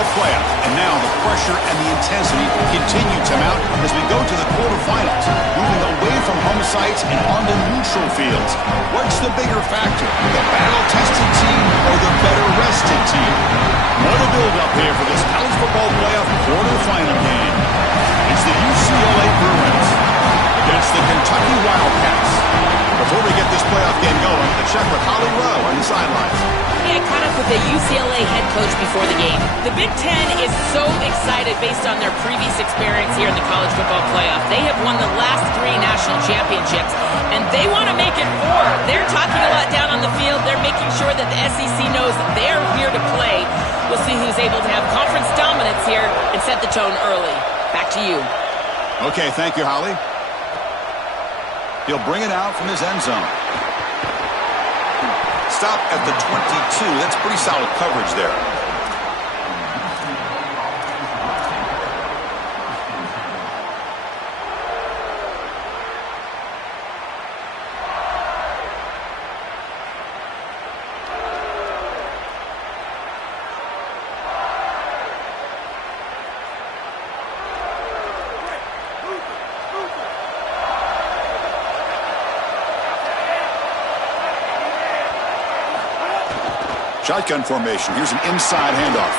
football playoff. And now the pressure and the intensity continue to mount as we go to the quarterfinals, moving away from home sites and onto neutral fields. What's the bigger factor, the battle-tested team or the better-rested team? What a build-up here for this college football playoff quarterfinal game. It's the UCLA Bruins against the Kentucky Wildcats. Before we get this playoff game going, let's check with Holly Rowe on the sidelines. Hey, I caught up with the UCLA head coach before the game. The Big Ten is so excited based on their previous experience here in the college football playoff. They have won the last 3 national championships, and they want to make it 4. They're talking a lot down on the field. They're making sure that the SEC knows they're here to play. We'll see who's able to have conference dominance here and set the tone early. Back to you. Okay, thank you, Holly. He'll bring it out from his end zone. Stop at the 22. That's pretty solid coverage there. Shotgun formation. Here's an inside handoff.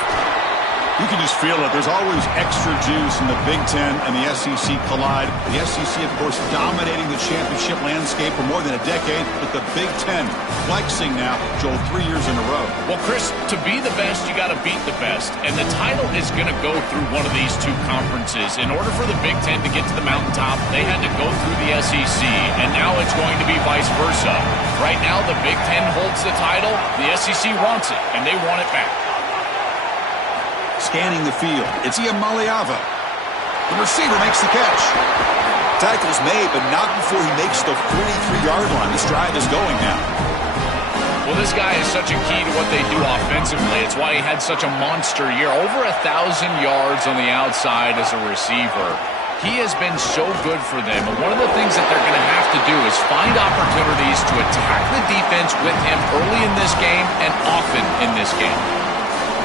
You can just feel it. There's always extra juice in the Big Ten and the SEC collide. The SEC, of course, dominating the championship landscape for more than a decade, but the Big Ten flexing now, Joel, 3 years in a row. Well, Chris, to be the best, you got to beat the best, and the title is going to go through one of these 2 conferences. In order for the Big Ten to get to the mountaintop, they had to go through the SEC, and now it's going to be vice versa. Right now, the Big Ten holds the title. The SEC wants it, and they want it back. Scanning the field. It's Iamaleava. The receiver makes the catch. Tackle's made, but not before he makes the 43-yard line. This drive is going now. Well, this guy is such a key to what they do offensively. It's why he had such a monster year. Over 1,000 yards on the outside as a receiver. He has been so good for them. And one of the things that they're going to have to do is find opportunities to attack the defense with him early in this game and often in this game.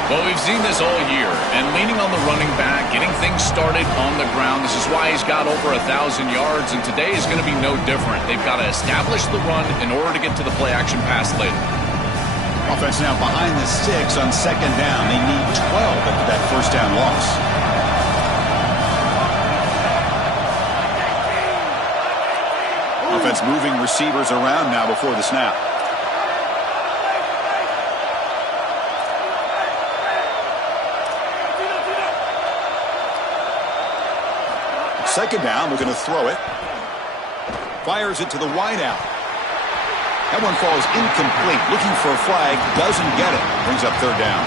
Well, we've seen this all year, and leaning on the running back, getting things started on the ground. This is why he's got over 1,000 yards, and today is going to be no different. They've got to establish the run in order to get to the play-action pass later. Offense now behind the 6 on 2nd down. They need 12 after that first down loss. Offense moving receivers around now before the snap. Second down, they're going to throw it. Fires it to the wideout. That one falls incomplete. Looking for a flag, doesn't get it. Brings up 3rd down.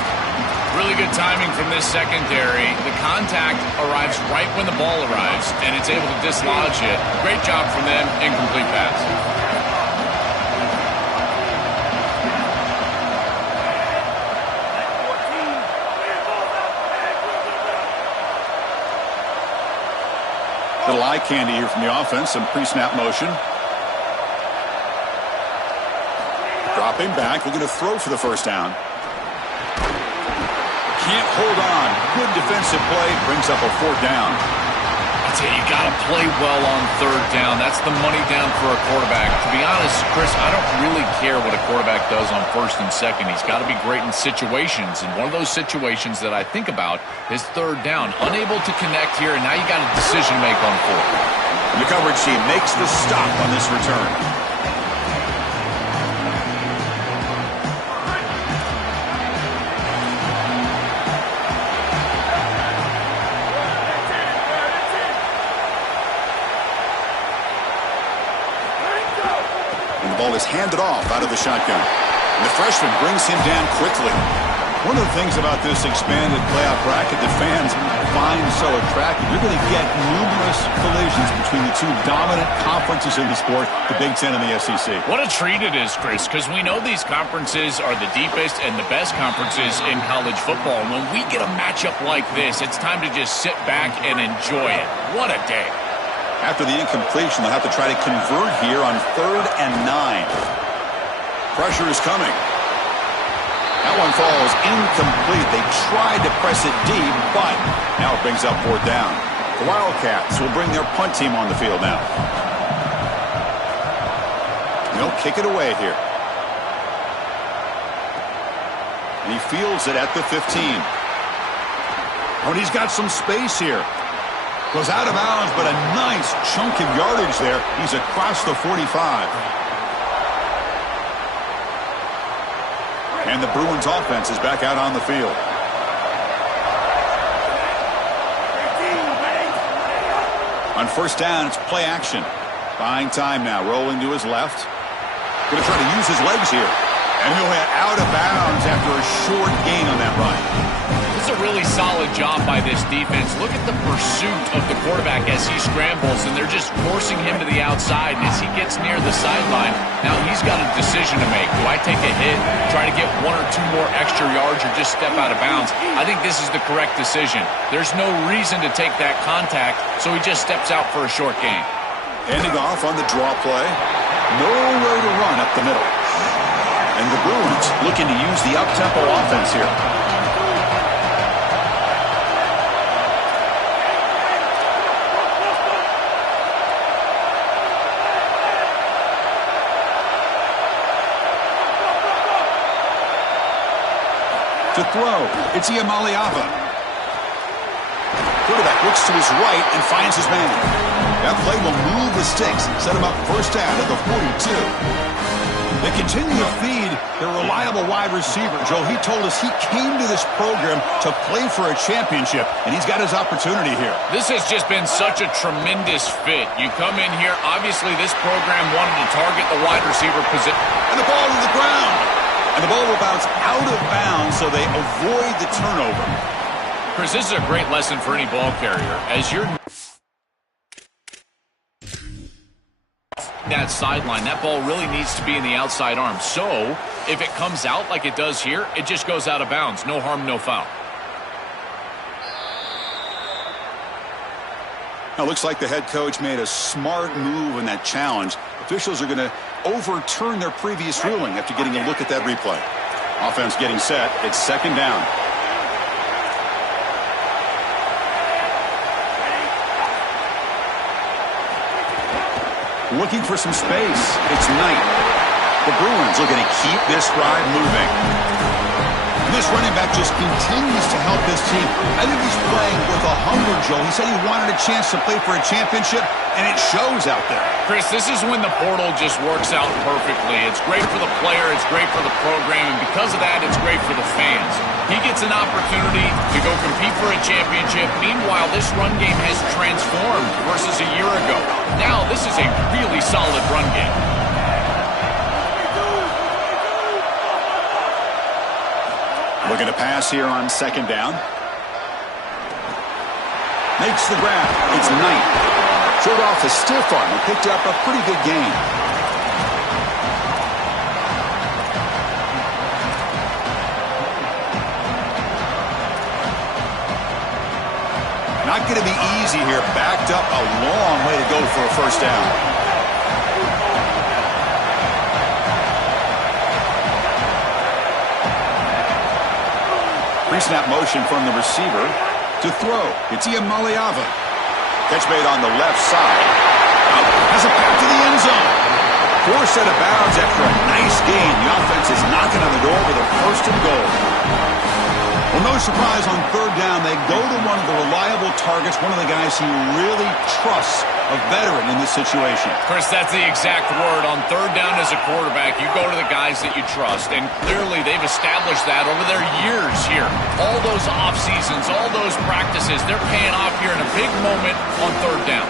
Really good timing from this secondary. The contact arrives right when the ball arrives, and it's able to dislodge it. Great job from them. Incomplete pass. Little eye candy here from the offense. Some pre-snap motion. Dropping back. We're going to throw for the first down. Can't hold on. Good defensive play. Brings up a 4th down. I tell you, you got to play well on 3rd down. That's the money down for a quarterback. To be honest, Chris, I don't really care what a quarterback does on 1st and 2nd. He's got to be great in situations. And one of those situations that I think about is 3rd down. Unable to connect here, and now you got a decision to make on 4th. And the coverage team makes the stop on this return. Ball is handed off out of the shotgun. And the freshman brings him down quickly. One of the things about this expanded playoff bracket that fans find so attractive, you're going to get numerous collisions between the 2 dominant conferences in the sport, the Big Ten and the SEC. What a treat it is, Chris, because we know these conferences are the deepest and the best conferences in college football. And when we get a matchup like this, it's time to just sit back and enjoy it. What a day. After the incompletion, they'll have to try to convert here on 3rd and 9. Pressure is coming. That one falls incomplete. They tried to press it deep, but now it brings up fourth down. The Wildcats will bring their punt team on the field now. They'll kick it away here. And he fields it at the 15. Oh, and he's got some space here. Goes out of bounds, but a nice chunk of yardage there. He's across the 45. And the Bruins offense is back out on the field. On first down, it's play action. Buying time now, rolling to his left. Going to try to use his legs here. And he'll hit out of bounds after a short gain on that run. It's a really solid job by this defense. Look at the pursuit of the quarterback as he scrambles, and they're just forcing him to the outside. And as he gets near the sideline, now he's got a decision to make. Do I take a hit, try to get 1 or 2 more extra yards, or just step out of bounds? I think this is the correct decision. There's no reason to take that contact, so he just steps out for a short gain. Ending off on the draw play. Nowhere to run up the middle. And the Bruins looking to use the up-tempo offense here. To throw, it's Iamaleava. Quarterback looks to his right and finds his man. That play will move the sticks, set him up first down at the 42. They continue to feed their reliable wide receiver. Joe, he told us he came to this program to play for a championship, and he's got his opportunity here. This has just been such a tremendous fit. You come in here, obviously this program wanted to target the wide receiver position. And the ball to the ground. And the ball will bounce out of bounds, so they avoid the turnover. Chris, this is a great lesson for any ball carrier. As you're that sideline, that ball really needs to be in the outside arm. So if it comes out like it does here, it just goes out of bounds. No harm, no foul. Now, looks like the head coach made a smart move in that challenge. Officials are going to overturn their previous ruling after getting a look at that replay. Offense getting set. It's second down. Looking for some space. It's Knight. The Bruins looking to keep this drive moving. And this running back just continues to help his team. I think he's playing with a hunger, Joe. He said he wanted a chance to play for a championship, and it shows out there. Chris, this is when the portal just works out perfectly. It's great for the player, it's great for the program, and because of that, it's great for the fans. He gets an opportunity to go compete for a championship. Meanwhile, this run game has transformed versus a year ago. Now, this is a really solid run game. Looking to pass here on second down. Makes the grab. It's Knight. Showed off a stiff arm and picked up a pretty good gain. Not going to be easy here. Backed up a long way to go for a first down. Pre-snap motion from the receiver to throw. It's Iamaleava. Catch made on the left side. Has a pass to the end zone. Forced out of bounds after a nice gain. The offense is knocking on the door with a first and goal. Well, no surprise on third down. They go to one of the reliable targets, one of the guys he really trusts, a veteran in this situation. Chris, that's the exact word. On third down as a quarterback, you go to the guys that you trust, and clearly they've established that over their years here. All those off seasons, all those practices, they're paying off here in a big moment on third down.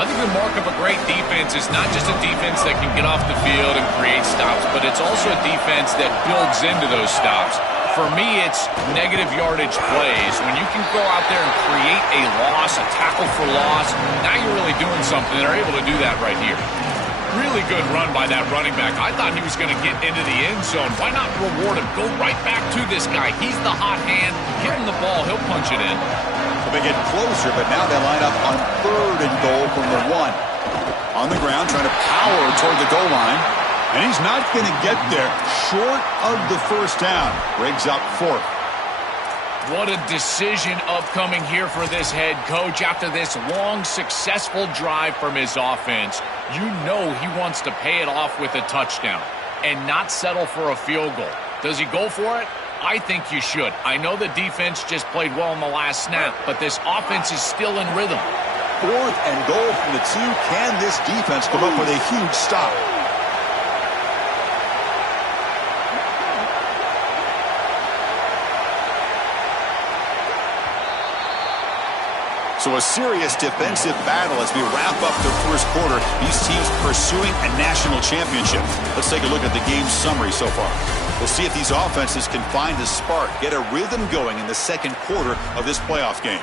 I think the mark of a great defense is not just a defense that can get off the field and create stops, but it's also a defense that builds into those stops. For me, it's negative yardage plays. When you can go out there and create a loss, a tackle for loss, now you're really doing something. They're able to do that right here. Really good run by that running back. I thought he was going to get into the end zone. Why not reward him? Go right back to this guy. He's the hot hand. Give him the ball. He'll punch it in. So they get closer, but now they line up on third and goal from the 1. On the ground, trying to power toward the goal line. And he's not going to get there. Short of the first down. Briggs up 4th. What a decision upcoming here for this head coach after this long, successful drive from his offense. You know he wants to pay it off with a touchdown and not settle for a field goal. Does he go for it? I think you should. I know the defense just played well in the last snap, but this offense is still in rhythm. 4th and goal from the 2. Can this defense come up with a huge stop? So a serious defensive battle as we wrap up the first quarter. These teams pursuing a national championship. Let's take a look at the game summary so far. We'll see if these offenses can find a spark, get a rhythm going in the second quarter of this playoff game.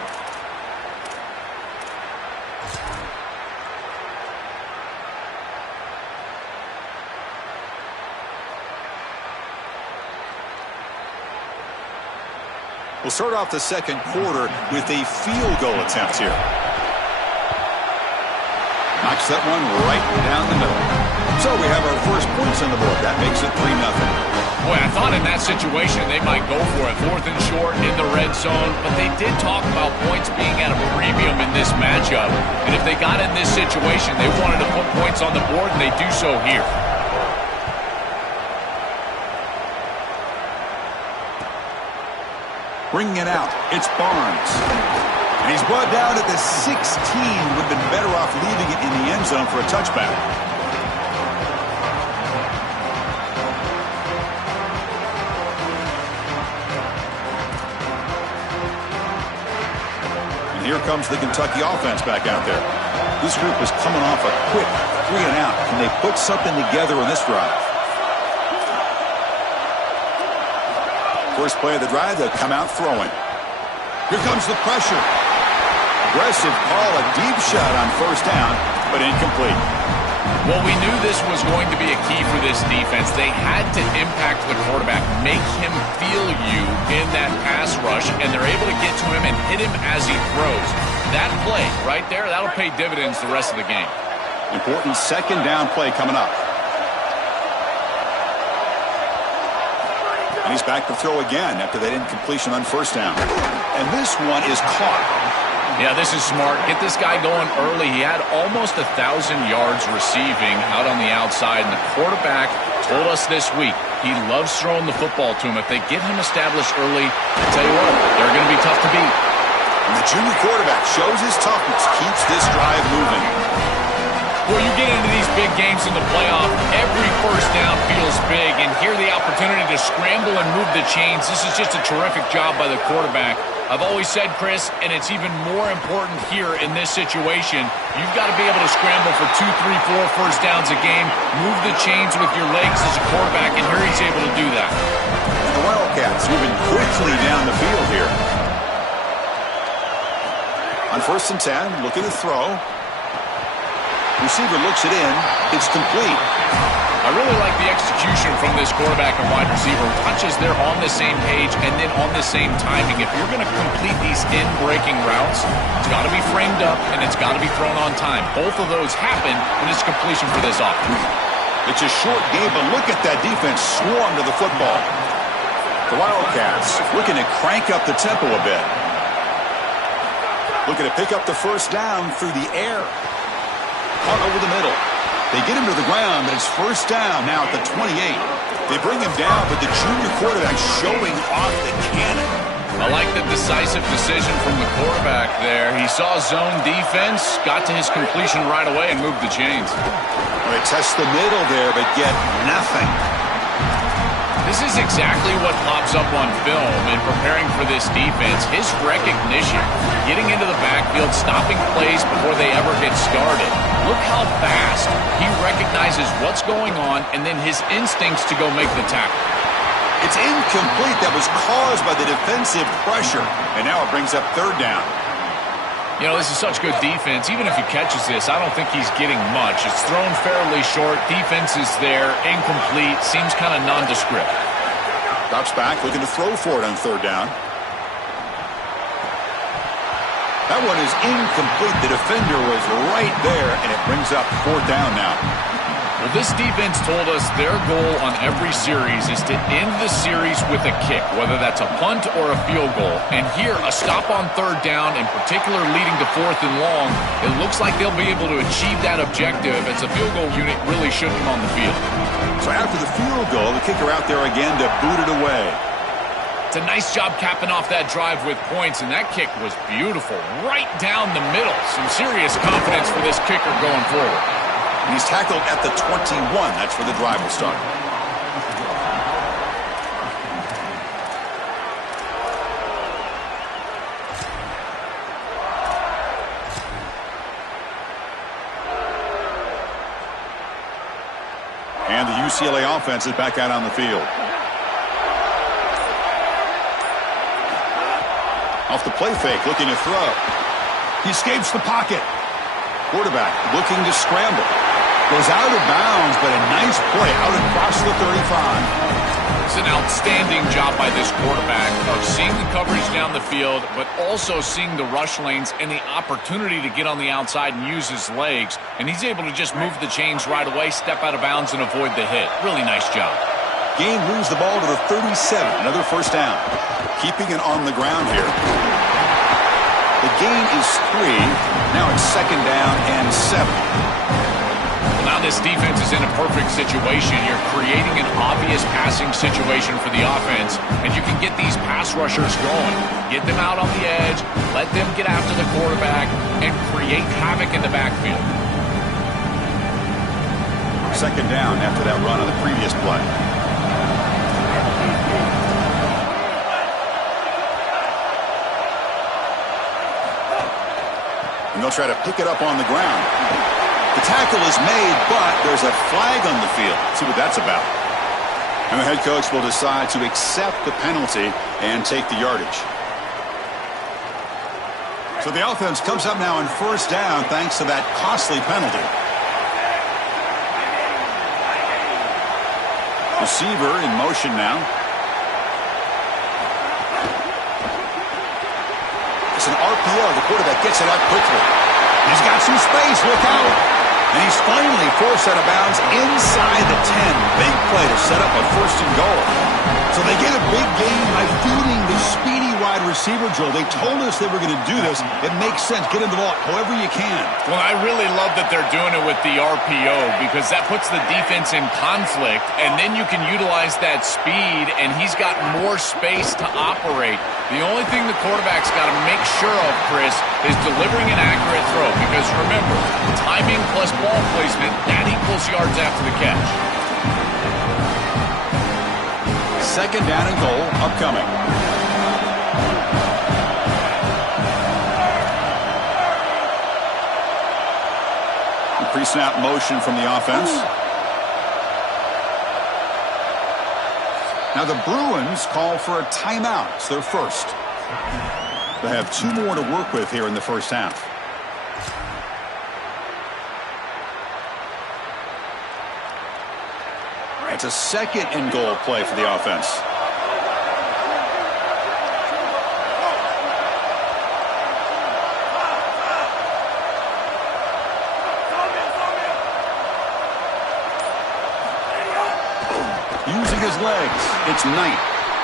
We'll start off the second quarter with a field goal attempt here. Knocks that one right down the middle. So we have our first points on the board. That makes it 3-0. Boy, I thought in that situation they might go for it. 4th and short in the red zone. But they did talk about points being at a premium in this matchup. And if they got in this situation, they wanted to put points on the board, and they do so here. Bringing it out, it's Barnes. And he's brought down at the 16. Would have been better off leaving it in the end zone for a touchback. And here comes the Kentucky offense back out there. This group is coming off a quick 3-and-out. Can they put something together on this drive? First play of the drive, they'll come out throwing. Here comes the pressure. Aggressive call, a deep shot on first down, but incomplete. Well, we knew this was going to be a key for this defense. They had to impact the quarterback, make him feel you in that pass rush, and they're able to get to him and hit him as he throws. That play right there, that'll pay dividends the rest of the game. Important second down play coming up. And he's back to throw again after that incompletion on first down. And this one is caught. Yeah, this is smart. Get this guy going early. He had almost 1,000 yards receiving out on the outside, and the quarterback told us this week he loves throwing the football to him. If they get him established early, I tell you what, they're going to be tough to beat. And the junior quarterback shows his toughness, keeps this drive moving. Well, you get into these big games in the playoff, every first down feels big, and here the opportunity to scramble and move the chains. This is just a terrific job by the quarterback. I've always said, Chris, and it's even more important here in this situation, you've got to be able to scramble for 2, 3, 4 first downs a game, move the chains with your legs as a quarterback, and here he's able to do that. And the Wildcats moving quickly down the field here. On 1st and 10, looking to throw. Receiver looks it in. It's complete. I really like the execution from this quarterback and wide receiver. Watch as they're on the same page and then on the same timing. If you're going to complete these in-breaking routes, it's got to be framed up and it's got to be thrown on time. Both of those happen when it's completion for this offense. It's a short game, but look at that defense swarm to the football. The Wildcats looking to crank up the tempo a bit. Looking to pick up the first down through the air. Caught over the middle. They get him to the ground, but it's first down now at the 28. They bring him down, but the junior quarterback showing off the cannon. I like the decisive decision from the quarterback there. He saw zone defense, got to his completion right away, and moved the chains. They test the middle there, but get nothing. This is exactly what pops up on film in preparing for this defense. His recognition, getting into the backfield, stopping plays before they ever get started. Look how fast he recognizes what's going on and then his instincts to go make the tackle. It's incomplete. That was caused by the defensive pressure. And now it brings up third down. You know, this is such good defense. Even if he catches this, I don't think he's getting much. It's thrown fairly short. Defense is there. Incomplete. Seems kind of nondescript. Drops back, looking to throw for it on third down. That one is incomplete. The defender was right there, and it brings up fourth down now. Well, this defense told us their goal on every series is to end the series with a kick, whether that's a punt or a field goal. And here, a stop on third down, in particular leading to 4th and long, it looks like they'll be able to achieve that objective as the field goal unit really should come on the field. So after the field goal, the kicker out there again to boot it away. It's a nice job capping off that drive with points, and that kick was beautiful, right down the middle. Some serious confidence for this kicker going forward. He's tackled at the 21. That's where the drive will start. And the UCLA offense is back out on the field. Off the play fake, looking to throw. He escapes the pocket. Quarterback looking to scramble. Goes out of bounds, but a nice play out across the 35. It's an outstanding job by this quarterback of seeing the coverage down the field, but also seeing the rush lanes and the opportunity to get on the outside and use his legs. And he's able to just move the chains right away, step out of bounds, and avoid the hit. Really nice job. Gain moves the ball to the 37. Another first down. Keeping it on the ground here. The gain is 3. Now it's 2nd down and 7. Now this defense is in a perfect situation. You're creating an obvious passing situation for the offense, and you can get these pass rushers going. Get them out on the edge, let them get after the quarterback, and create havoc in the backfield. 2nd down after that run on the previous play. And they'll try to pick it up on the ground. The tackle is made, but there's a flag on the field. Let's see what that's about. And the head coach will decide to accept the penalty and take the yardage. So the offense comes up now on 1st down thanks to that costly penalty. Receiver in motion now. It's an RPO. The quarterback gets it out quickly. He's got some space. Look out. And he's finally forced out of bounds inside the 10. Big play to set up a 1st and goal. So they get a big gain by feeding the speedy wide receiver, Joel. They told us they were going to do this. It makes sense. Get him the ball however you can. Well, I really love that they're doing it with the RPO because that puts the defense in conflict, and then you can utilize that speed, and he's got more space to operate. The only thing the quarterback's got to make sure of, Chris, is delivering an accurate throw. Because remember, timing plus ball placement, that equals yards after the catch. 2nd down and goal upcoming. Pre-snap motion from the offense. Now the Bruins call for a timeout. It's their first. They have 2 more to work with here in the 1st half. It's a 2nd and goal play for the offense. Using his legs, it's Knight.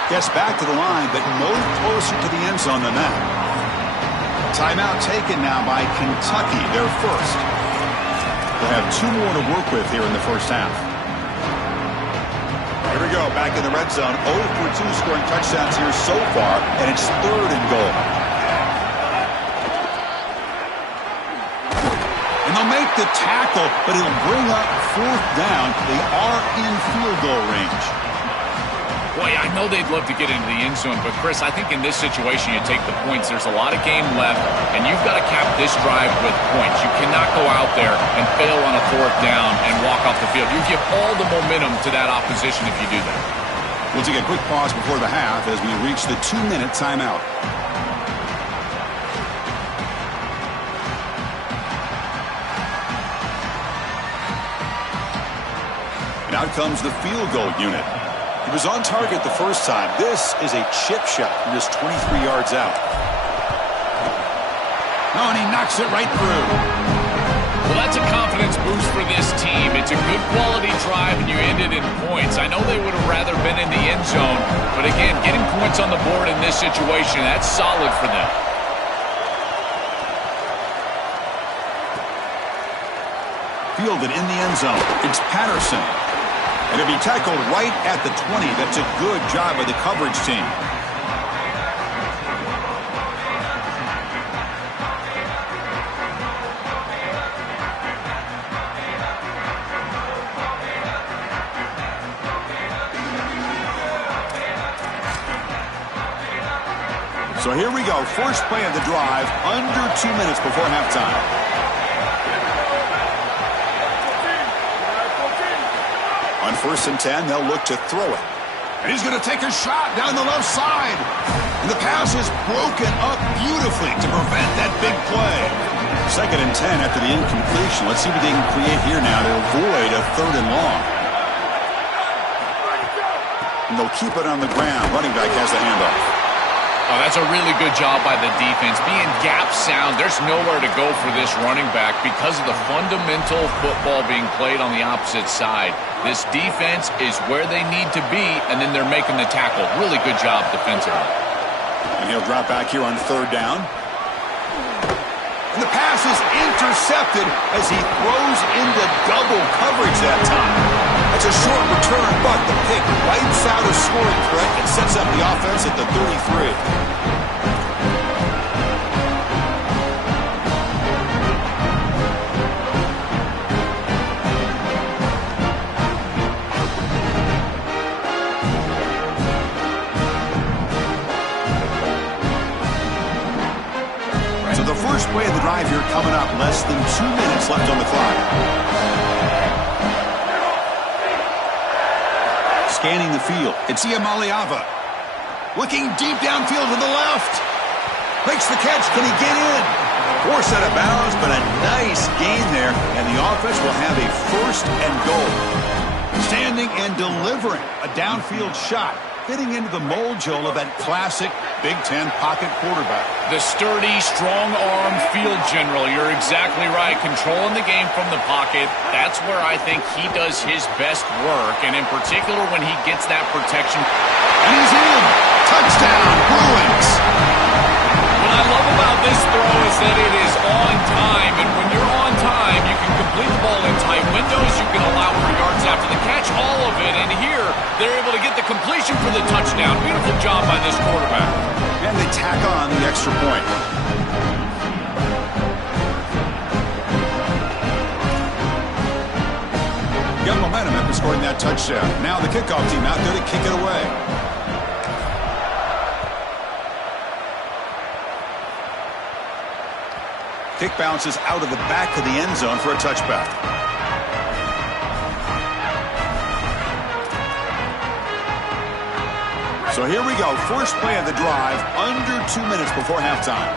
Gets back to the line, but no closer to the end zone than that. Timeout taken now by Kentucky, their first. They have 2 more to work with here in the 1st half. Here we go, back in the red zone. 0 for 2 scoring touchdowns here so far, and it's 3rd and goal. And they'll make the tackle, but it'll bring up 4th down. They are in field goal range. Boy, I know they'd love to get into the end zone, but Chris, I think in this situation you take the points. There's a lot of game left, and you've got to cap this drive with points. You cannot go out there and fail on a 4th down and walk off the field. You give all the momentum to that opposition if you do that. We'll take a quick pause before the half as we reach the 2-minute timeout. And out comes the field goal unit. He was on target the first time. This is a chip shot from just 23 yards out. Oh, and he knocks it right through. Well, that's a confidence boost for this team. It's a good quality But again, getting points on the board in this situation, that's solid for them. Fielded in the end zone. It's Patterson. And it'll be tackled right at the 20. That's a good job by the coverage team. So here we go. First play of the drive, under 2 minutes before halftime. On 1st and 10, they'll look to throw it. And he's going to take a shot down the left side. And the pass is broken up beautifully to prevent that big play. 2nd and 10 after the incompletion. Let's see what they can create here now to avoid a 3rd and long. And they'll keep it on the ground. Running back has the handoff. Oh, that's a really good job by the defense. Being gap sound, there's nowhere to go for this running back because of the fundamental football being played on the opposite side. This defense is where they need to be, and then they're making the tackle. Really good job defensively. And he'll drop back here on 3rd down. And the pass is intercepted as he throws into double coverage that time. That's a short return, but the pick wipes out a scoring threat and sets up the offense at the 33. So the first play of the drive here coming up, less than 2 minutes left on the clock. Scanning the field, it's Iamaleava. Looking deep downfield to the left. Makes the catch. Can he get in? Forced out of bounds, but a nice gain there. And the offense will have a 1st and goal. Standing and delivering a downfield shot. Fitting into the mold, Joel, of that classic Big Ten pocket quarterback. The sturdy, strong-arm field general. You're exactly right. Controlling the game from the pocket. That's where I think he does his best work, and in particular when he gets that protection. And he's in. Touchdown, Bruins. What I love about this throw is that it is on time, and when you're on time, you can complete the ball in tight windows. You can allow for yards after the catch, all of it, and here they're able to get the completion for the touchdown. Beautiful job by this quarterback. And they tack on the extra point. Got momentum after scoring that touchdown. Now the kickoff team out there to kick it away. Kick bounces out of the back of the end zone for a touchback. So here we go. First play of the drive, under 2 minutes before halftime.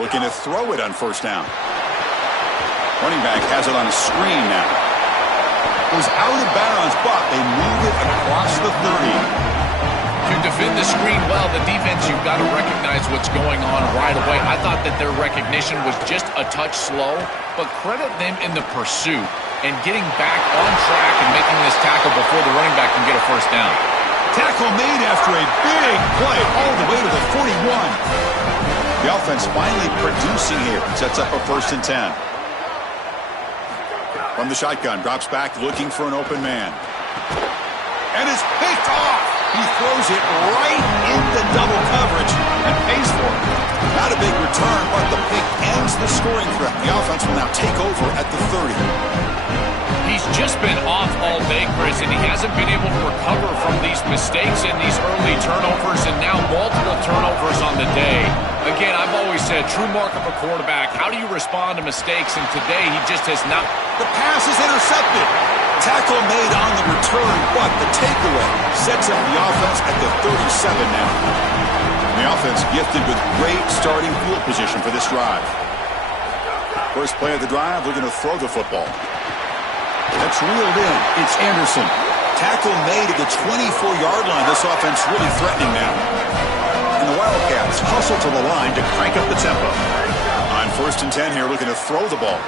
Looking to throw it on 1st down. Running back has it on a screen now. It was out of bounds, but they moved it across the 30. To defend the screen well, the defense, you've got to recognize what's going on right away. I thought that their recognition was just a touch slow, but credit them in the pursuit and getting back on track and making this tackle before the running back can get a 1st down. Tackle made after a big play all the way to the 41. The offense finally producing here. Sets up a 1st and 10. From the shotgun, drops back looking for an open man. And it's picked off. He throws it right into double coverage and pays for it. Not a big return, but the pick ends the scoring threat. The offense will now take over at the 30. He's just been off all day, Chris, and he hasn't been able to recover from these mistakes and these early turnovers, and now multiple turnovers on the day. Again, I've always said, true mark of a quarterback, how do you respond to mistakes? And today, he just has not. The pass is intercepted. Tackle made on the return, but the takeaway sets up the offense at the 37 now. And the offense gifted with great starting field position for this drive. First play of the drive, looking to throw the football. That's reeled in. It's Anderson. Tackle made at the 24-yard line. This offense really threatening now. And the Wildcats hustle to the line to crank up the tempo. On 1st and 10 here, looking to throw the ball.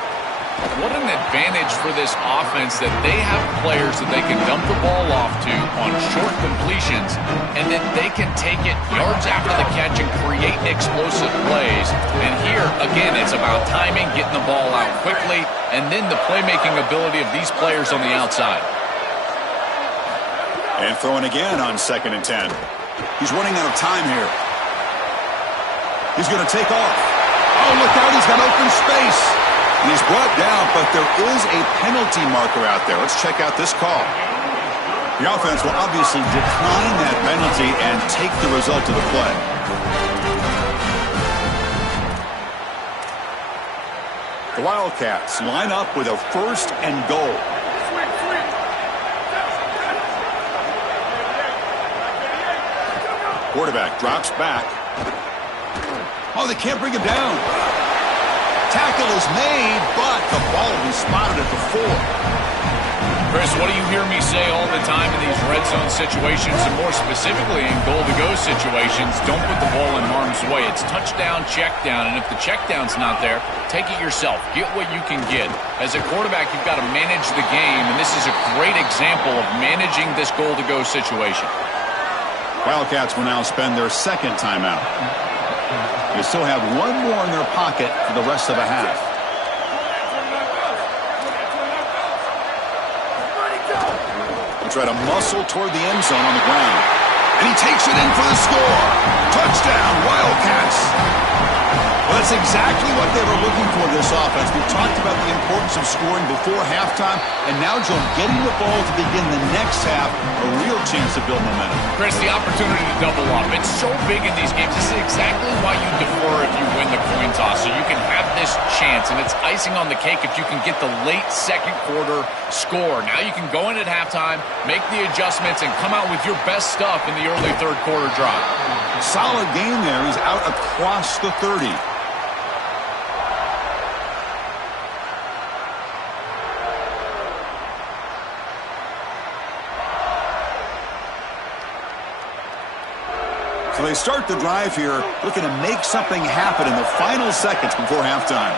What an advantage for this offense that they have players that they can dump the ball off to on short completions, and then they can take it yards after the catch and create explosive plays. And here, again, it's about timing, getting the ball out quickly, and then the playmaking ability of these players on the outside. And throwing again on 2nd and 10. He's running out of time here. He's going to take off. Oh, look out, he's got open space. He's brought down, but there is a penalty marker out there. Let's check out this call. The offense will obviously decline that penalty and take the result of the play. The Wildcats line up with a 1st and goal. Quarterback drops back. Oh, they can't bring him down. Tackle is made, but the ball will be spotted at the 4. Chris, what do you hear me say all the time in these red zone situations, and more specifically in goal-to-go situations? Don't put the ball in harm's way. It's touchdown, check down, and if the check down's not there, take it yourself. Get what you can get. As a quarterback, you've got to manage the game, and this is a great example of managing this goal-to-go situation. Wildcats will now spend their 2nd timeout. They still have one more in their pocket for the rest of the half. They try to muscle toward the end zone on the ground. And he takes it in for the score. Touchdown, Wildcats. Well, that's exactly what they were looking for this offense. We talked about the importance of scoring before halftime, and now, Joe, getting the ball to begin the next half, a real chance to build momentum. Chris, the opportunity to double up. It's so big in these games. This is exactly why you defer if you win the coin toss, so you can have this chance, and it's icing on the cake if you can get the late 2nd quarter score. Now you can go in at halftime, make the adjustments, and come out with your best stuff in the early 3rd quarter drive. Solid game there. He's out across the 30. So they start the drive here, looking to make something happen in the final seconds before halftime.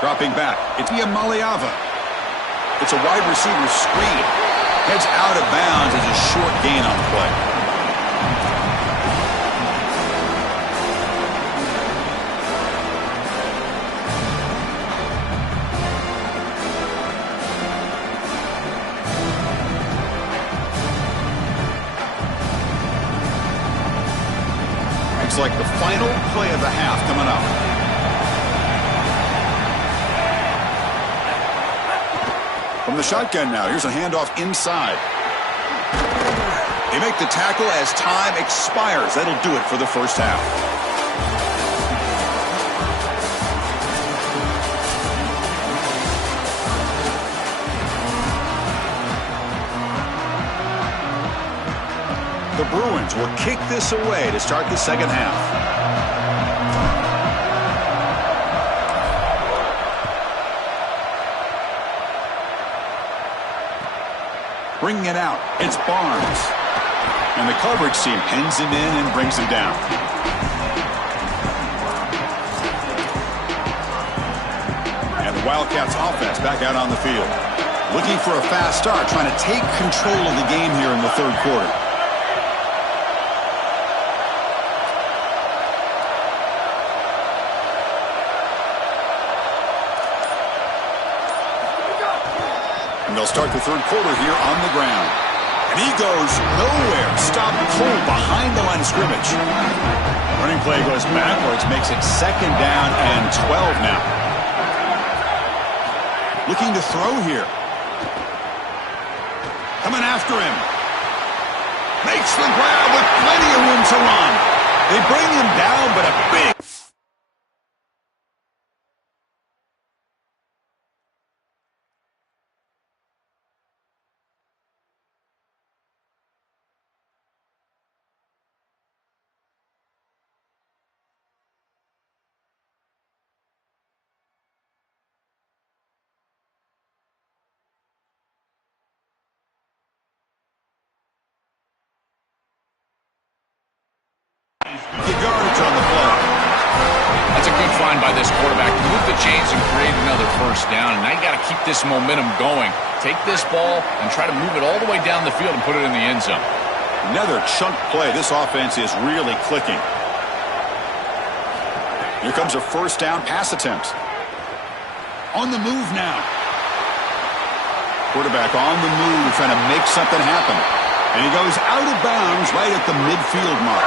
Dropping back, it's Maliava. It's a wide receiver screen. Heads out of bounds as a short gain on the play. Looks like the final play of the half coming up. From the shotgun now, here's a handoff inside. They make the tackle as time expires. That'll do it for the 1st half. The Bruins will kick this away to start the 2nd half. Bringing it out, it's Barnes. And the coverage team pins him in and brings him down. And the Wildcats offense back out on the field. Looking for a fast start, trying to take control of the game here in the 3rd quarter. They'll start the 3rd quarter here on the ground. And he goes nowhere. Stopped cold behind the line of scrimmage. Running play goes backwards, makes it 2nd down and 12 now. Looking to throw here. Coming after him. Makes the grab with plenty of room to run. They bring him down, but a big... Yardage on the play. That's a good find by this quarterback. another first down, and now you got to keep this momentum going. Take this ball and try to move it all the way down the field and put it in the end zone. Another chunk play. This offense is really clicking. Here comes a first down pass attempt. On the move now. Quarterback on the move, trying to make something happen. And he goes out of bounds right at the midfield mark.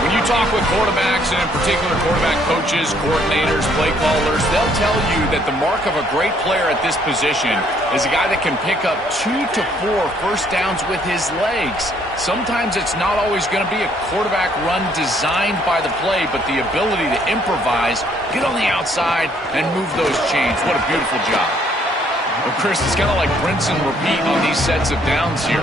When you talk with quarterbacks, and in particular quarterback coaches, coordinators, play callers, they'll tell you that the mark of a great player at this position is a guy that can pick up 2 to 4 first downs with his legs. Sometimes it's not always going to be a quarterback run designed by the play, but the ability to improvise, get on the outside, and move those chains. What a beautiful job. Well, Chris, it's kind of like rinse and repeat on these sets of downs here.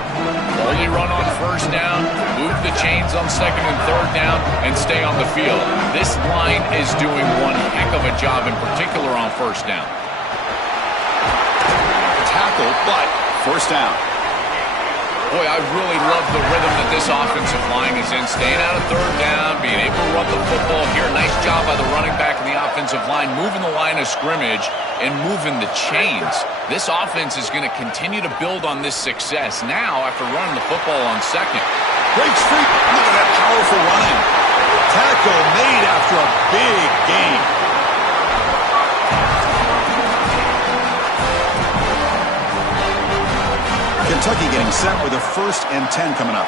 Only run on first down, move the chains on second and third down, and stay on the field. This line is doing one heck of a job, in particular on first down. Tackle, but first down. Boy, I really love the rhythm that this offensive line is in. Staying out of third down, being able to run the football here. Nice job by the running back and the offensive line, moving the line of scrimmage and moving the chains. This offense is going to continue to build on this success now after running the football on second. Breaks free. Look at that powerful running. Tackle made after a big gain. Kentucky getting set with a 1st and 10 coming up.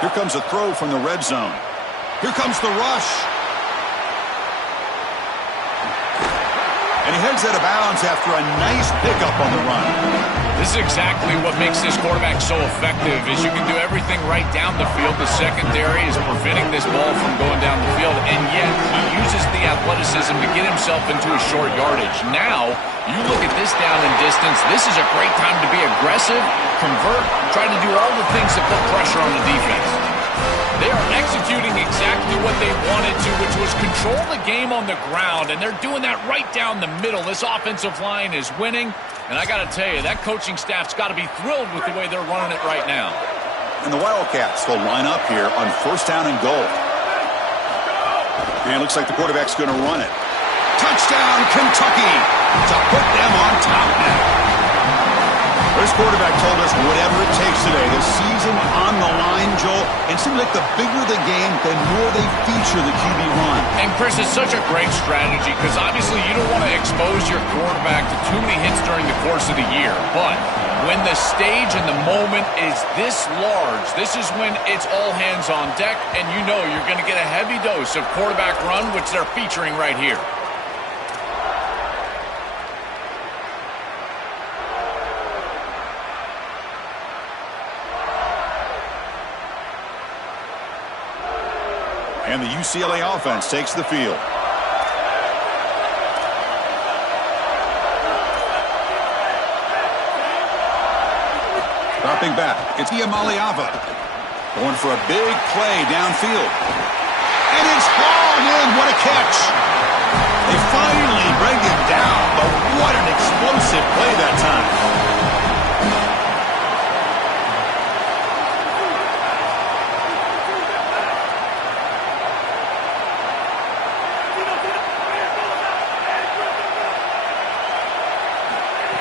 Here comes a throw from the red zone. Here comes the rush. And he heads out of bounds after a nice pickup on the run. This is exactly what makes this quarterback so effective, is you can do everything right down the field. The secondary is preventing this ball from going down the field, and yet he uses the athleticism to get himself into a short yardage. Now, you look at this down and distance, this is a great time to be aggressive, convert, try to do all the things that put pressure on the defense. They are executing exactly what they wanted to, which was control the game on the ground, and they're doing that right down the middle. This offensive line is winning, and I got to tell you, that coaching staff's got to be thrilled with the way they're running it right now. And the Wildcats will line up here on first down and goal. And it looks like the quarterback's going to run it. Touchdown, Kentucky, to put them on top now. This quarterback told us whatever it takes today. The season on the line, Joel. And it seems like the bigger the game, the more they feature the QB run. And, Chris, it's such a great strategy because obviously you don't want to expose your quarterback to too many hits during the course of the year. But when the stage and the moment is this large, this is when it's all hands on deck, and you know you're going to get a heavy dose of quarterback run, which they're featuring right here. And the UCLA offense takes the field. Dropping back, it's Iamaleava. Going for a big play downfield. And it's hauled in. What a catch. They finally bring him down, but what an explosive play that time.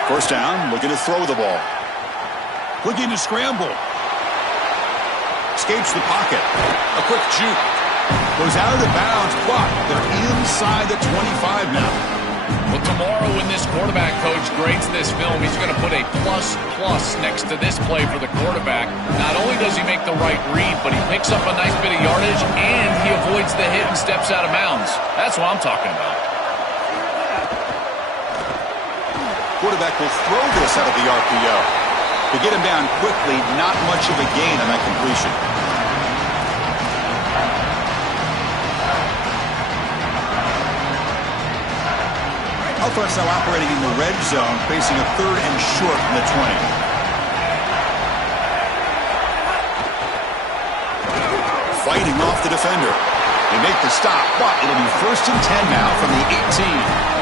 First down, looking to throw the ball. Looking to scramble. Escapes the pocket. A quick juke. Goes out of bounds, but they're inside the 25 now. Well, tomorrow when this quarterback coach grades this film, he's going to put a plus next to this play for the quarterback. Not only does he make the right read, but he picks up a nice bit of yardage, and he avoids the hit and steps out of bounds. That's what I'm talking about. Quarterback will throw this out of the RPO. To get him down quickly, not much of a gain on that completion. Offense now operating in the red zone, facing a 3rd and short from the 20. Fighting off the defender. They make the stop, but it'll be 1st and 10 now from the 18.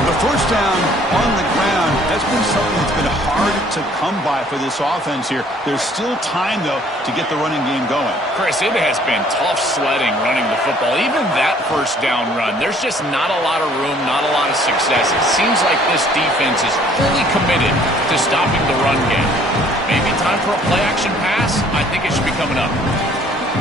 The first down on the ground, that's been something that's been hard to come by for this offense here. There's still time, though, to get the running game going. Chris, it has been tough sledding running the football. Even that first down run, there's just not a lot of room, not a lot of success. It seems like this defense is fully committed to stopping the run game. Maybe time for a play-action pass? I think it should be coming up.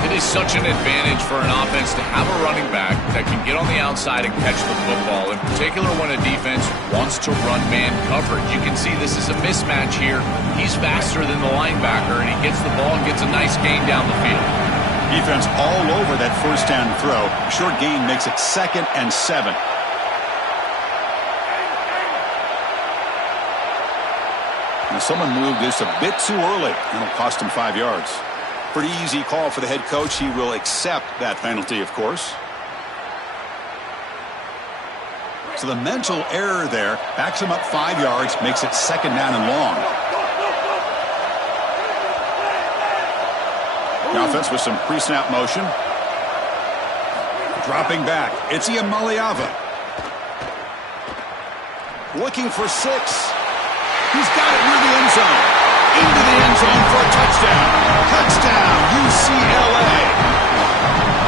It is such an advantage for an offense to have a running back that can get on the outside and catch the football, in particular when a defense wants to run man coverage. You can see this is a mismatch here. He's faster than the linebacker, and he gets the ball and gets a nice gain down the field. Defense all over that first down throw. Short gain makes it 2nd and 7. And someone moved this a bit too early, and it'll cost him 5 yards. Pretty easy call for the head coach. He will accept that penalty, of course. So the mental error there backs him up 5 yards, makes it 2nd down and long. The offense with some pre-snap motion. Dropping back. It's Iamaleava. Looking for 6. He's got it near the end zone. Into the end zone for a touchdown. Touchdown, UCLA.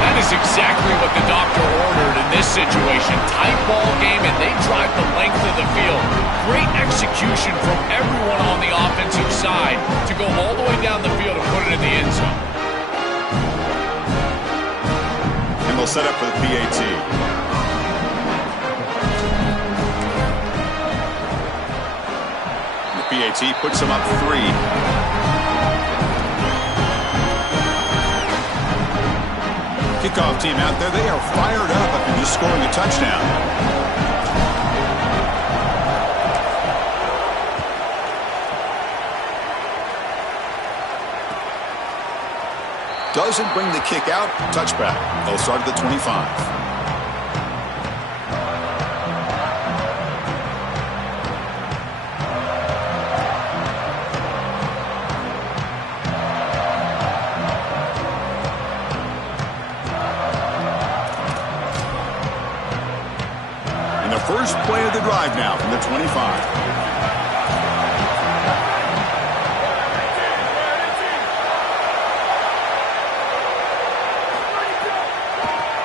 That is exactly what the doctor ordered in this situation. Tight ball game, and they drive the length of the field. Great execution from everyone on the offensive side to go all the way down the field and put it in the end zone. And they'll set up for the PAT. PAT puts him up 3. Kickoff team out there, they are fired up after just scoring a touchdown. Doesn't bring the kick out, touchback. They'll start at the 25. First play of the drive now from the 25.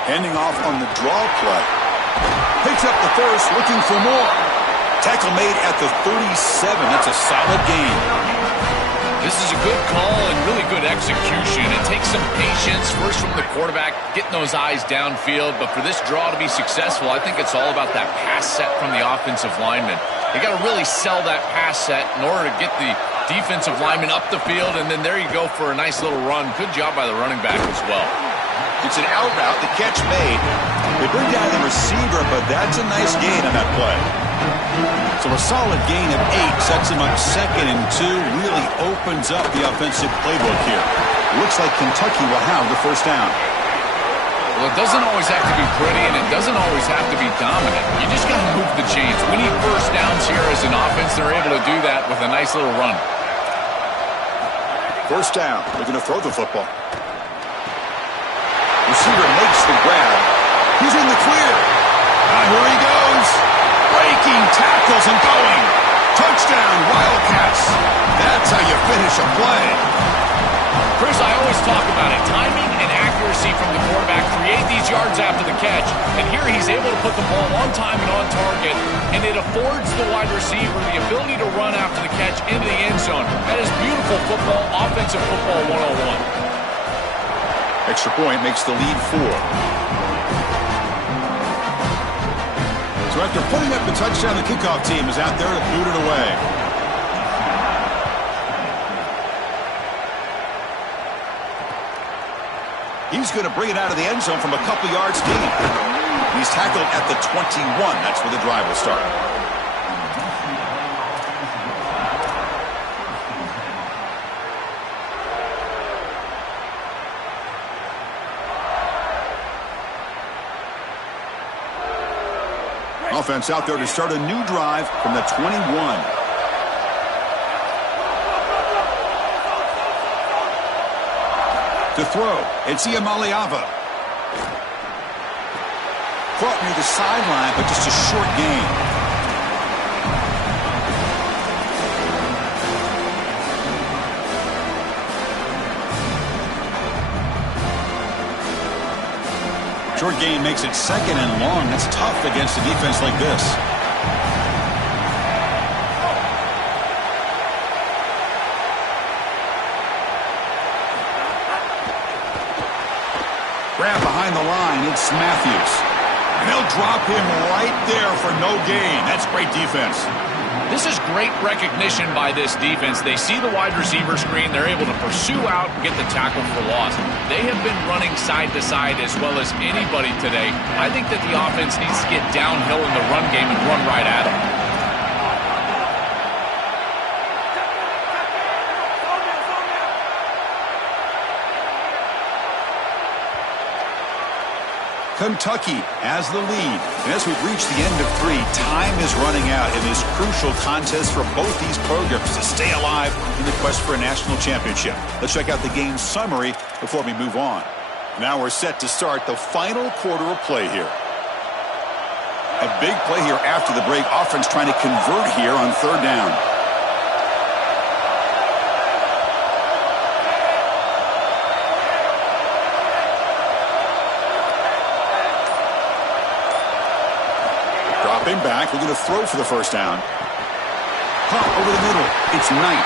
Handing off on the draw play. Picks up the first, looking for more. Tackle made at the 37. That's a solid gain. This is a good call and really good execution. It takes some patience, first from the quarterback, getting those eyes downfield. But for this draw to be successful, I think it's all about that pass set from the offensive lineman. You got to really sell that pass set in order to get the defensive lineman up the field, and then there you go for a nice little run. Good job by the running back as well. It's an out route, the catch made. They bring down the receiver, but that's a nice gain on that play. So a solid gain of 8 sets him up 2nd and 2, really opens up the offensive playbook here. Looks like Kentucky will have the first down. Well, it doesn't always have to be pretty, and it doesn't always have to be dominant. You just got to move the chains. We need first downs here as an offense. They're able to do that with a nice little run. First down. They're going to throw the football. Receiver makes the grab. He's in the clear. Here he goes. Breaking tackles and going. Touchdown, Wildcats. That's how you finish a play. Chris, I always talk about it. Timing and accuracy from the quarterback create these yards after the catch. And here he's able to put the ball on time and on target. And it affords the wide receiver the ability to run after the catch into the end zone. That is beautiful football, offensive football 101. Extra point makes the lead 4. So after putting up the touchdown, the kickoff team is out there to boot it away. He's going to bring it out of the end zone from a couple yards deep. He's tackled at the 21. That's where the drive will start. Offense out there to start a new drive from the 21. To throw, it's Iamaleava. Caught near the sideline, but just a short gain. Short gain makes it 2nd and long. That's tough against a defense like this. Grab behind the line. It's Matthews. And they'll drop him right there for no gain. That's great defense. This is great recognition by this defense. They see the wide receiver screen. They're able to pursue out and get the tackle for loss. They have been running side to side as well as anybody today. I think that the offense needs to get downhill in the run game and run right at them. Kentucky has the lead. And as we've reached the end of 3, time is running out in this crucial contest for both these programs to stay alive in the quest for a national championship. Let's check out the game summary before we move on. Now we're set to start the final quarter of play here. A big play here after the break. Offense trying to convert here on 3rd down. Dropping back, looking to throw for the 1st down. Pop over the middle. It's Knight.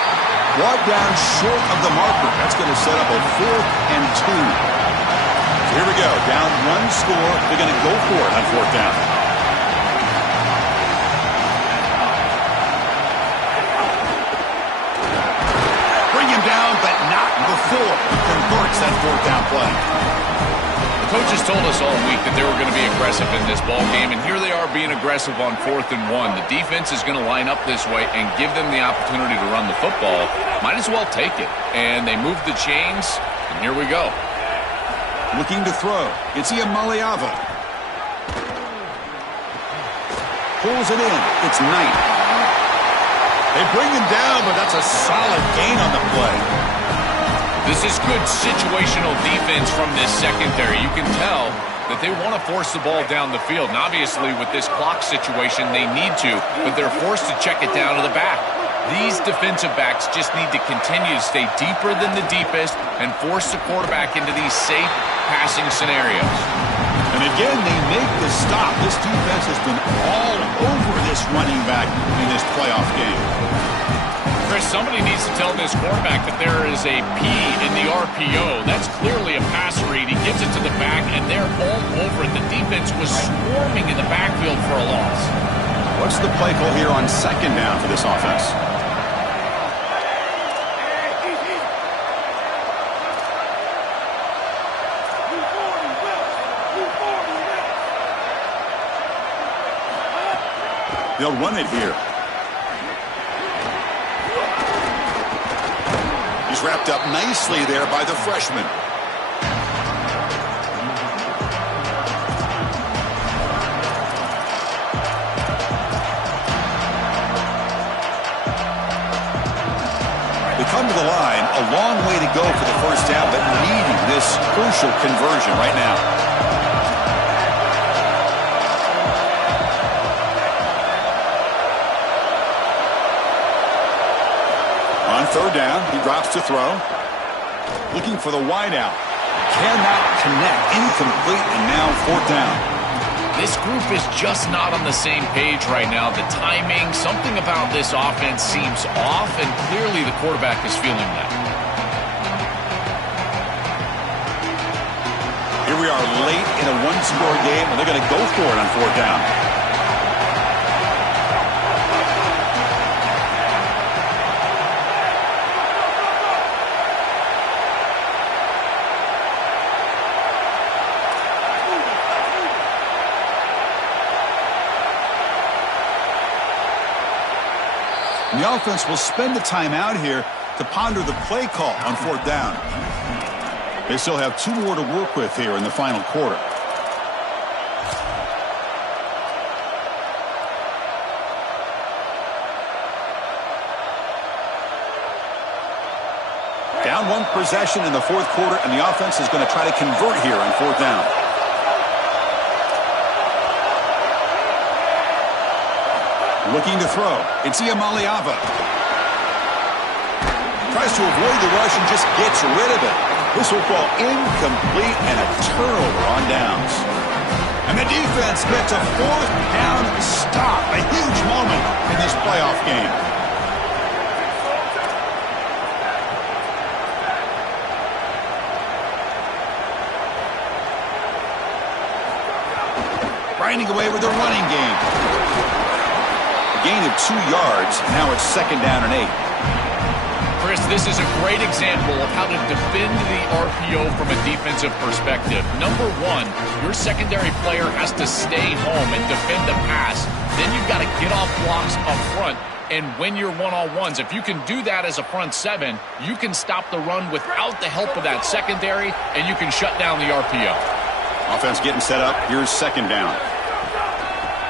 Brought down short of the marker. That's going to set up a 4th and 2. So here we go. Down 1 score. They're going to go for it on 4th down. Bring him down, but not before he converts that 4th down play. Coaches told us all week that they were going to be aggressive in this ball game, and here they are being aggressive on 4th and 1. The defense is going to line up this way and give them the opportunity to run the football. Might as well take it. And they move the chains, and here we go. Looking to throw. It's Iamaleava. Pulls it in. It's Knight. They bring him down, but that's a solid gain on the play. This is good situational defense from this secondary. You can tell that they want to force the ball down the field. And obviously, with this clock situation, they need to, but they're forced to check it down to the back. These defensive backs just need to continue to stay deeper than the deepest and force the quarterback into these safe passing scenarios. And again, they make the stop. This defense has been all over this running back in this playoff game. Chris, somebody needs to tell this quarterback that there is a P in the RPO. That's clearly a pass read. He gives it to the back, and they're all over it. The defense was swarming in the backfield for a loss. What's the play call here on 2nd down for this offense? They'll run it here. He's wrapped up nicely there by the freshman. They come to the line, a long way to go for the 1st down, but needing this crucial conversion right now. On 3rd down, he drops to throw. Looking for the wideout. Cannot connect. Incomplete, and now 4th down. This group is just not on the same page right now. The timing, something about this offense seems off, and clearly the quarterback is feeling that. Here we are late in a 1-score game, and they're going to go for it on 4th down. The offense will spend the time out here to ponder the play call on 4th down. They still have 2 more to work with here in the final quarter. Down 1 possession in the 4th quarter, and the offense is going to try to convert here on 4th down. Looking to throw. It's Iamaleava. Tries to avoid the rush and just gets rid of it. This will fall incomplete and a turnover on downs. And the defense gets a fourth down stop. A huge moment in this playoff game. Grinding away with the running game. A gain of 2 yards. Now it's 2nd down and 8. Chris, this is a great example of how to defend the RPO from a defensive perspective. Number one, your secondary player has to stay home and defend the pass. Then you've got to get off blocks up front and win your one-on-ones. If you can do that as a front seven, you can stop the run without the help of that secondary, and you can shut down the RPO. Offense getting set up. Here's 2nd down.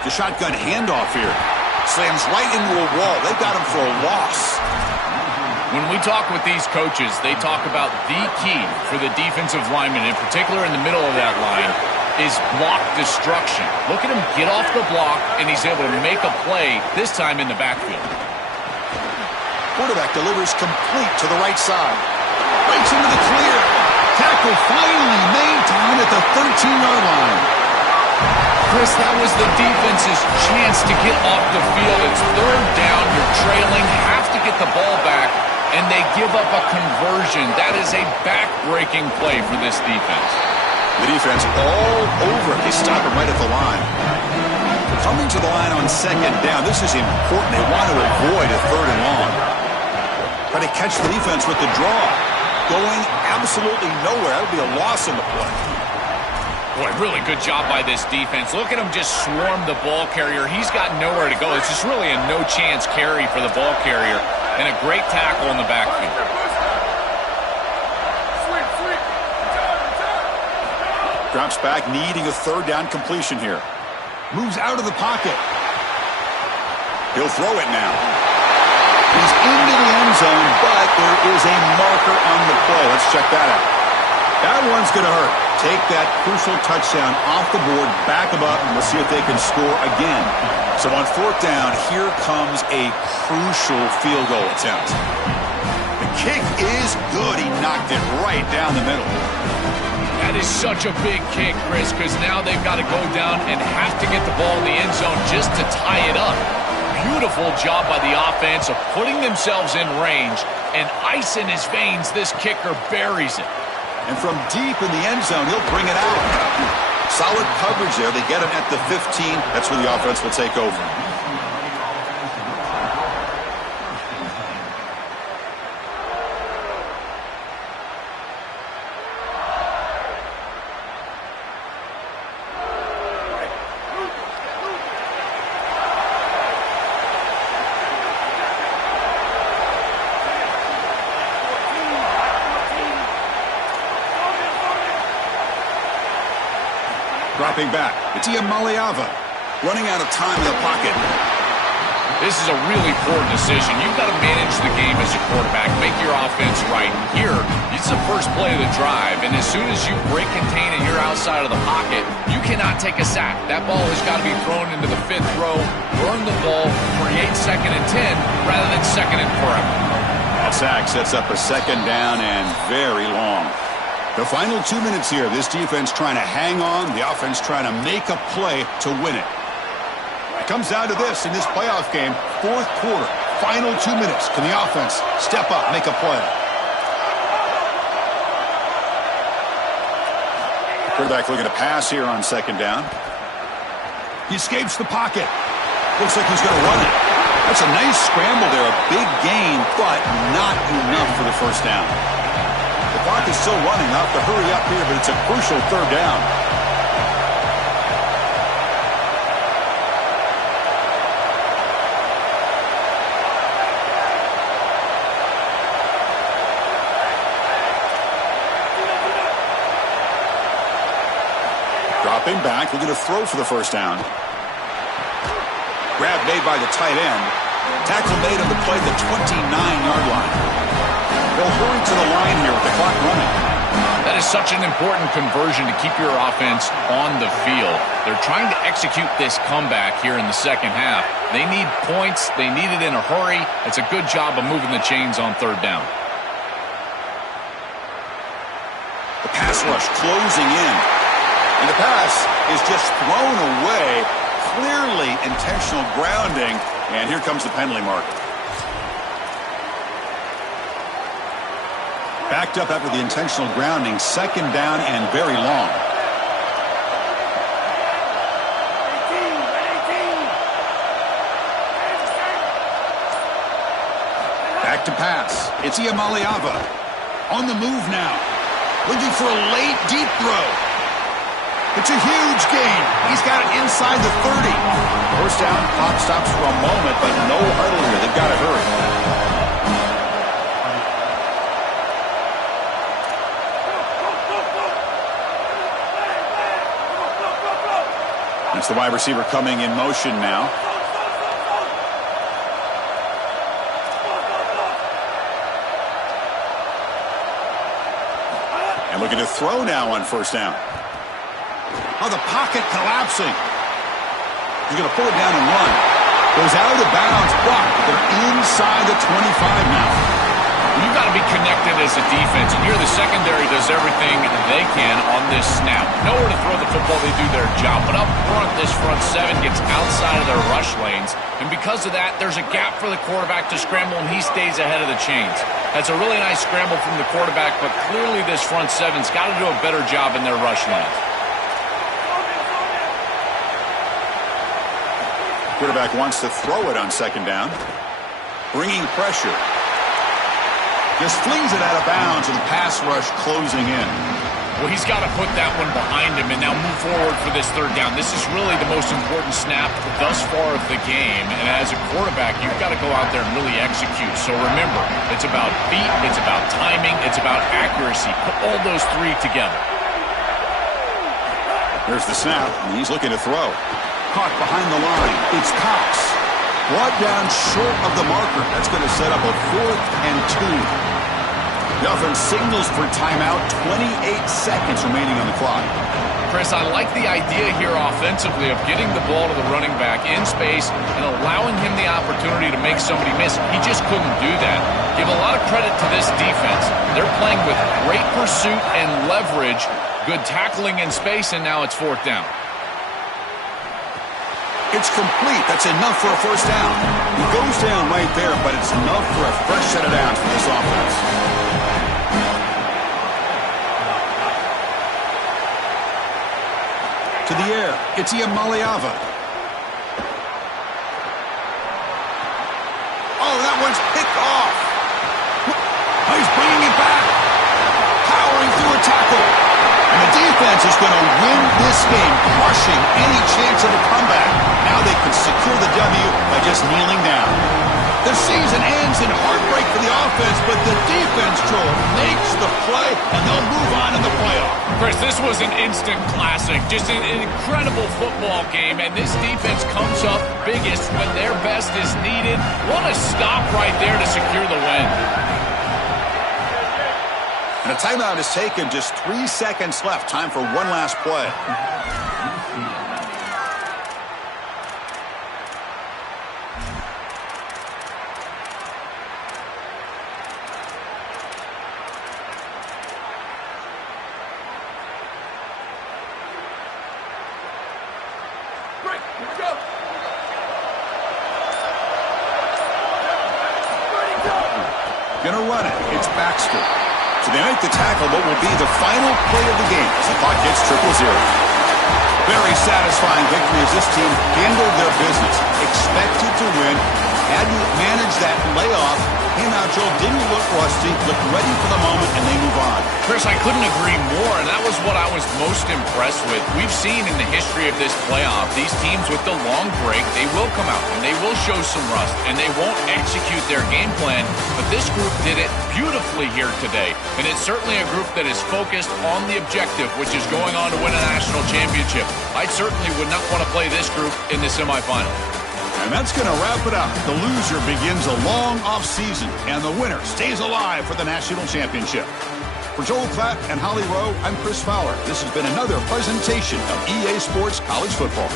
The shotgun handoff here. Slams right into a wall. They've got him for a loss. When we talk with these coaches, they talk about the key for the defensive lineman, in particular in the middle of that line, is block destruction. Look at him get off the block, and he's able to make a play, this time in the backfield. Quarterback delivers complete to the right side. Breaks into the clear. Tackle finally made down at the 13-yard line. Chris, that was the defense's chance to get off the field. It's 3rd down. You're trailing. Have to get the ball back, and they give up a conversion. That is a back-breaking play for this defense. The defense all over it. They stop him right at the line. Coming to the line on 2nd down. This is important. They want to avoid a 3rd and long. Try to catch the defense with the draw. Going absolutely nowhere. That would be a loss in the play. Boy, really good job by this defense. Look at him just swarm the ball carrier. He's got nowhere to go. It's just really a no-chance carry for the ball carrier, and a great tackle in the backfield. Drops back, needing a 3rd down completion here. Moves out of the pocket. He'll throw it now. He's into the end zone, but there is a marker on the play. Let's check that out. That one's going to hurt. Take that crucial touchdown off the board, back them up, and we'll see if they can score again. So on 4th down, here comes a crucial field goal attempt. The kick is good. He knocked it right down the middle. That is such a big kick, Chris, because now they've got to go down and have to get the ball in the end zone just to tie it up. Beautiful job by the offense of putting themselves in range, and ice in his veins, this kicker buries it. And from deep in the end zone, he'll bring it out. Solid coverage there. They get him at the 15. That's where the offense will take over. Dropping back, it's Maliava, running out of time in the pocket. This is a really poor decision. You've got to manage the game as a quarterback, make your offense right. Here, it's the first play of the drive, and as soon as you break contain and you're outside of the pocket, you cannot take a sack. That ball has got to be thrown into the 5th row, burn the ball, create 2nd and 10 rather than 2nd and forever. That sack sets up a 2nd down and very long. The final 2 minutes here, this defense trying to hang on, the offense trying to make a play to win it. It comes down to this in this playoff game, 4th quarter, final 2 minutes. Can the offense step up, make a play? Quarterback looking to pass here on 2nd down. He escapes the pocket. Looks like he's going to run it. That's a nice scramble there, a big gain, but not enough for the 1st down. The clock is still running. I'll have to hurry up here, but it's a crucial 3rd down. Dropping back, looking to throw for the 1st down. Grab made by the tight end. Tackle made on the play at the 29-yard line. They'll hurry to the line here with the clock running. That is such an important conversion to keep your offense on the field. They're trying to execute this comeback here in the 2nd half. They need points. They need it in a hurry. It's a good job of moving the chains on 3rd down. The pass rush closing in. And the pass is just thrown away. Clearly intentional grounding. And here comes the penalty marker. Backed up after the intentional grounding. Second down and very long. Back to pass. It's Iamaleava. On the move now. Looking for a late, deep throw. It's a huge gain. He's got it inside the 30. First down, clock stops for a moment, but no huddle here. They've got to hurry. It's the wide receiver coming in motion now. And looking to throw now on first down. Oh, the pocket collapsing. He's going to pull it down and run. Goes out of bounds, blocked. They're inside the 25 now. You've got to be connected as a defense, and here the secondary does everything they can on this snap. Nowhere to throw the football, they do their job. But up front, this front seven gets outside of their rush lanes, and because of that, there's a gap for the quarterback to scramble, and he stays ahead of the chains. That's a really nice scramble from the quarterback, but clearly this front seven's got to do a better job in their rush lanes. Quarterback wants to throw it on second down. Bringing pressure. Just flings it out of bounds and the pass rush closing in. Well, he's got to put that one behind him and now move forward for this third down. This is really the most important snap thus far of the game. And as a quarterback, you've got to go out there and really execute. So remember, it's about feet, it's about timing, it's about accuracy. Put all those three together. There's the snap, and he's looking to throw. Caught behind the line. It's Cox. Brought down short of the marker. That's going to set up a 4th and 2. The offense signals for timeout. 28 seconds remaining on the clock. Chris, I like the idea here offensively of getting the ball to the running back in space and allowing him the opportunity to make somebody miss. He just couldn't do that. Give a lot of credit to this defense. They're playing with great pursuit and leverage, good tackling in space, and now it's 4th down. It's complete. That's enough for a first down. He goes down right there, but it's enough for a fresh set of downs for this offense. To the air. It's Iamaleava. Oh, that one's picked off. Oh, he's bringing it back. Powering through a tackle. And the defense is going to win this game, crushing any chance of a comeback. Now they can secure the W by just kneeling down. The season ends in heartbreak for the offense, but the defense, Joel, makes the play, and they'll move on in the playoff. Chris, this was an instant classic. Just an incredible football game, and this defense comes up biggest when their best is needed. What a stop right there to secure the win. And a timeout is taken. Just 3 seconds left. Time for one last play. Gonna run it. It's Baxter. So they make the tackle, what will be the final play of the game as the clock hits 0-0. Very satisfying victory as this team handled their business. Expected to win. Hadn't managed that layoff. Came out, Joel, didn't look rusty, looked ready for the moment, and they move on. Chris, I couldn't agree more, and that was what I was most impressed with. We've seen in the history of this playoff, these teams with the long break, they will come out, and they will show some rust, and they won't execute their game plan, but this group did it beautifully here today, and it's certainly a group that is focused on the objective, which is going on to win a national championship. I certainly would not want to play this group in the semifinal. And that's going to wrap it up. The loser begins a long offseason, and the winner stays alive for the national championship. For Joel Klatt and Holly Rowe, I'm Chris Fowler. This has been another presentation of EA Sports College Football.